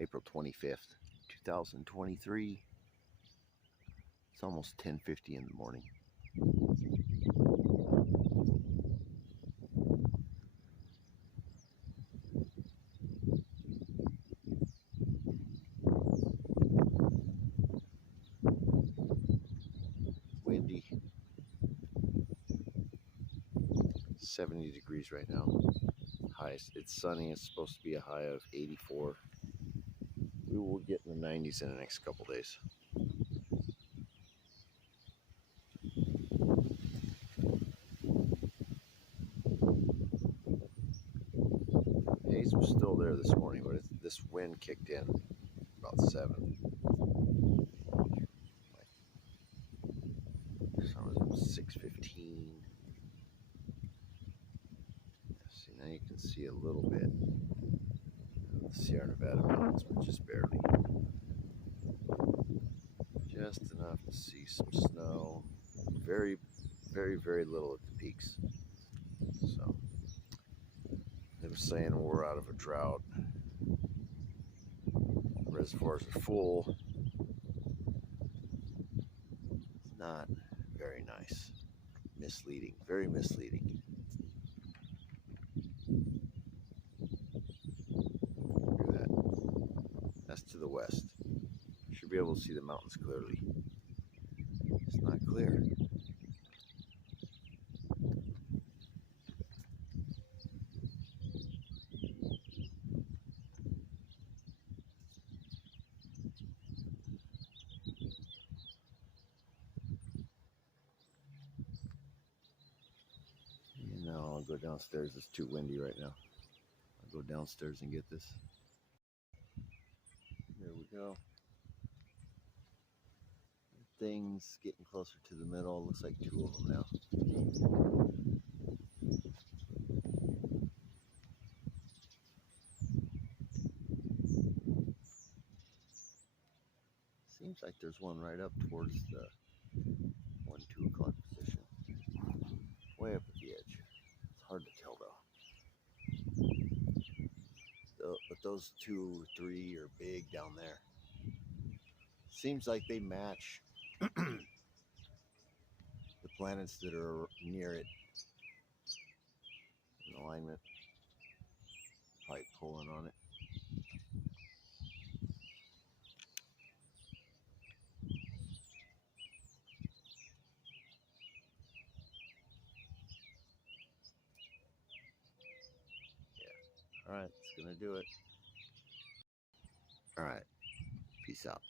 April 25th, 2023. It's almost 10:50 in the morning. Windy. 70 degrees right now. It's sunny. It's supposed to be a high of 84. We will get in the 90s in the next couple days. Haze was still there this morning, but this wind kicked in about 7. So it was 6:15. See, now you can see a little bit of the Sierra Nevada mountains, but just barely. Just enough to see some snow. Very, very, very little at the peaks. So they were saying we're out of a drought. Reservoirs are full. It's not very nice. Misleading, very misleading. Look at that. That's to the west. Should be able to see the mountains clearly. It's not clear. I'll go downstairs. It's too windy right now. I'll go downstairs and get this. There we go. Things getting closer to the middle. Looks like 2 of them now. Seems like there's one right up towards the 1-2 o'clock position. Way up at the edge. It's hard to tell though. But those 2 or 3 are big down there. Seems like they match the planets that are near it in alignment. Probably pulling on it. Yeah. All right, it's gonna do it. All right. Peace out.